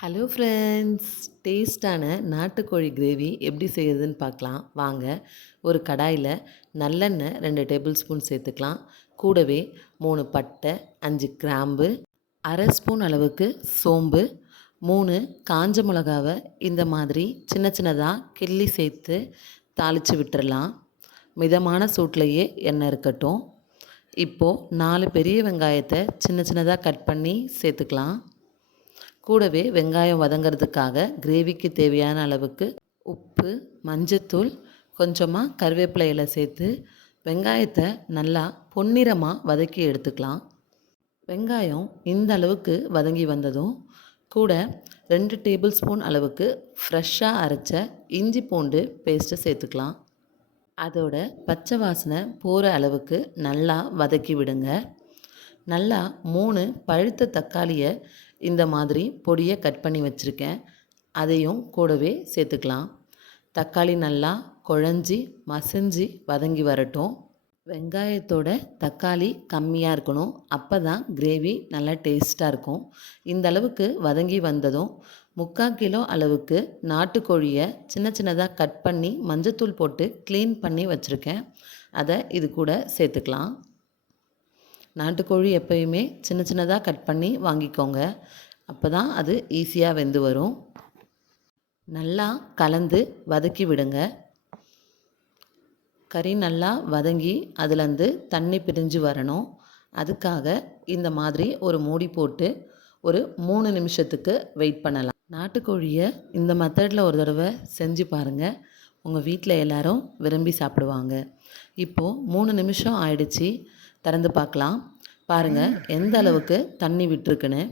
Hello friends, டேஸ்டான நாட்டுக்கோழி gravy எப்படி செய்யுதுன்னு பார்க்கலாம் வாங்க. ஒரு கடாயில் நல்லெண்ணெய் 2 டேபிள் ஸ்பூன் சேர்த்துக்கலாம். கூடவே 3 பட்டை, 5 கிராம்பு, அரை ஸ்பூன் அளவுக்கு சோம்பு, 3 காஞ்ச மிளகாவை இந்த மாதிரி சின்ன சின்னதாக கிள்ளி சேர்த்து தாளித்து விட்டுறலாம். மிதமான சூட்லேயே எண்ணெய் இருக்கட்டும். இப்போது 4 பெரிய வெங்காயத்தை சின்ன சின்னதாக கட் பண்ணி சேர்த்துக்கலாம். கூடவே வெங்காயம் வதங்கிறதுக்காக கிரேவிக்கு தேவையான அளவுக்கு உப்பு, மஞ்சத்தூள், கொஞ்சமாக கருவேப்பிலை இலை சேர்த்து வெங்காயத்தை நல்லா பொன்னிறமாக வதக்கி எடுத்துக்கலாம். வெங்காயம் இந்த அளவுக்கு வதங்கி வந்ததும் கூட 2 டேபிள் ஸ்பூன் அளவுக்கு ஃப்ரெஷ்ஷாக அரைச்ச இஞ்சி பூண்டு பேஸ்ட்டை சேர்த்துக்கலாம். அதோட பச்சை வாசனை போகிற அளவுக்கு நல்லா வதக்கி விடுங்க. நல்லா 3 பழுத்த தக்காளியை இந்த மாதிரி பொடியை கட் பண்ணி வச்சுருக்கேன். அதையும் கூடவே சேர்த்துக்கலாம். தக்காளி நல்லா குழஞ்சி மசிஞ்சு வதங்கி வரட்டும். வெங்காயத்தோட தக்காளி கம்மியாக இருக்கணும். அப்போ தான் கிரேவி நல்லா டேஸ்ட்டாக இருக்கும். இந்த அளவுக்கு வதங்கி வந்ததும் 3/4 கிலோ அளவுக்கு நாட்டுக்கோழியை சின்ன சின்னதாக கட் பண்ணி மஞ்சத்தூள் போட்டு க்ளீன் பண்ணி வச்சுருக்கேன். அதை இது கூட சேர்த்துக்கலாம். நாட்டுக்கோழி எப்பயுமே சின்ன சின்னதாக கட் பண்ணி வாங்கிக்கோங்க. அப்போ தான் அது ஈஸியாக வெந்து வரும். நல்லா கலந்து வதக்கி விடுங்க. கறி நல்லா வதங்கி அதுலேருந்து தண்ணி பிரிஞ்சு வரணும். அதுக்காக இந்த மாதிரி ஒரு மூடி போட்டு ஒரு 3 நிமிஷத்துக்கு வெயிட் பண்ணலாம். நாட்டுக்கோழியை இந்த மெத்தடில் ஒரு தடவை செஞ்சு பாருங்கள். உங்கள் வீட்டில் எல்லோரும் விரும்பி சாப்பிடுவாங்க. இப்போது 3 நிமிஷம் ஆயிடுச்சு. திறந்து பார்க்கலாம். பாருங்கள் எந்த அளவுக்கு தண்ணி விட்டுருக்குன்னு.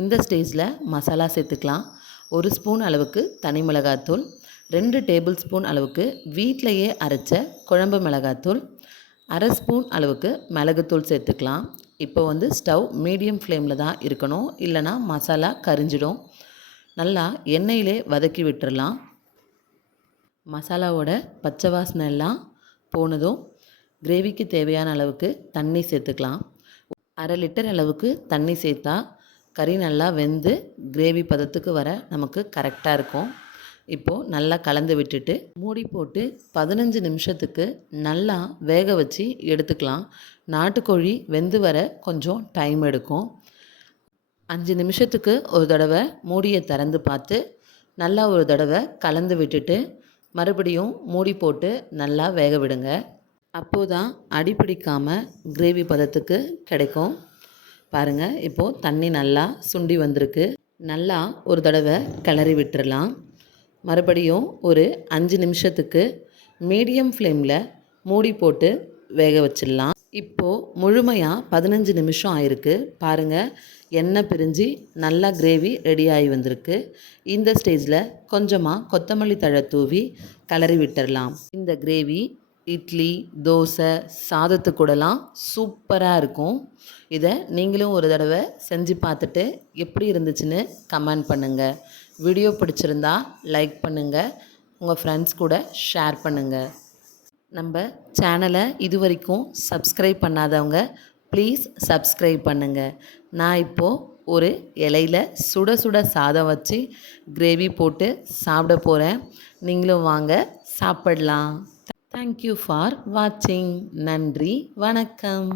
இந்த ஸ்டேஜில் மசாலா சேர்த்துக்கலாம். 1 ஸ்பூன் அளவுக்கு தனி மிளகாத்தூள், 2 டேபிள் ஸ்பூன் அளவுக்கு வீட்டிலையே அரைச்ச குழம்பு மிளகாத்தூள், அரை ஸ்பூன் அளவுக்கு மிளகுத்தூள் சேர்த்துக்கலாம். இப்போ ஸ்டவ் மீடியம் ஃப்ளேமில் தான் இருக்கணும், இல்லைனா மசாலா கரிஞ்சிடும். நல்லா எண்ணெயிலே வதக்கி விட்டுறலாம். மசாலாவோட பச்சை வாசனை எல்லாம் போனதும் கிரேவிக்கு தேவையான அளவுக்கு தண்ணி சேர்த்துக்கலாம். 1/2 லிட்டர் அளவுக்கு தண்ணி சேர்த்தா கறி நல்லா வெந்து கிரேவி பதத்துக்கு வர நமக்கு கரெக்டாக இருக்கும். இப்போது நல்லா கலந்து விட்டுட்டு மூடி போட்டு 15 நிமிஷத்துக்கு நல்லா வேக வச்சு எடுத்துக்கலாம். நாட்டுக்கோழி வெந்து வர கொஞ்சம் டைம் எடுக்கும். 5 நிமிஷத்துக்கு ஒரு தடவை மூடியை திறந்து பார்த்து நல்லா ஒரு தடவை கலந்து விட்டுட்டு மறுபடியும் மூடி போட்டு நல்லா வேக விடுங்க. அப்போது தான் அடி பிடிக்காமல் கிரேவி பதத்துக்கு கிடைக்கும். பாருங்கள் இப்போது தண்ணி நல்லா சுண்டி வந்திருக்கு. நல்லா ஒரு தடவை கிளறி விட்டுறலாம். மறுபடியும் ஒரு 5 நிமிஷத்துக்கு மீடியம் ஃப்ளேமில் மூடி போட்டு வேக வச்சிடலாம். இப்போது முழுமையாக 15 நிமிஷம் ஆயிருக்கு. பாருங்கள் எண்ணெய் பிரிஞ்சு நல்லா கிரேவி ரெடி ஆகி வந்திருக்கு. இந்த ஸ்டேஜில் கொஞ்சமாக கொத்தமல்லி தழை தூவி கிளறி விட்டுடலாம். இந்த கிரேவி இட்லி, தோசை, சாதத்து கூடலாம் சூப்பராக இருக்கும். இதை நீங்களும் ஒரு தடவை செஞ்சு பார்த்துட்டு எப்படி இருந்துச்சுன்னு கமெண்ட் பண்ணுங்கள். வீடியோ பிடிச்சிருந்தா லைக் பண்ணுங்கள். உங்கள் ஃப்ரெண்ட்ஸ் கூட ஷேர் பண்ணுங்கள். நம்ம சேனலை இது வரைக்கும் சப்ஸ்கிரைப் பண்ணாதவங்க ப்ளீஸ் சப்ஸ்கிரைப் பண்ணுங்கள். நான் இப்போது ஒரு இலையில் சுட சுட சாதம் வச்சு கிரேவி போட்டு சாப்பிட போகிறேன். நீங்களும் வாங்க சாப்பிடலாம். Thank you for watching. நன்றி, வணக்கம்.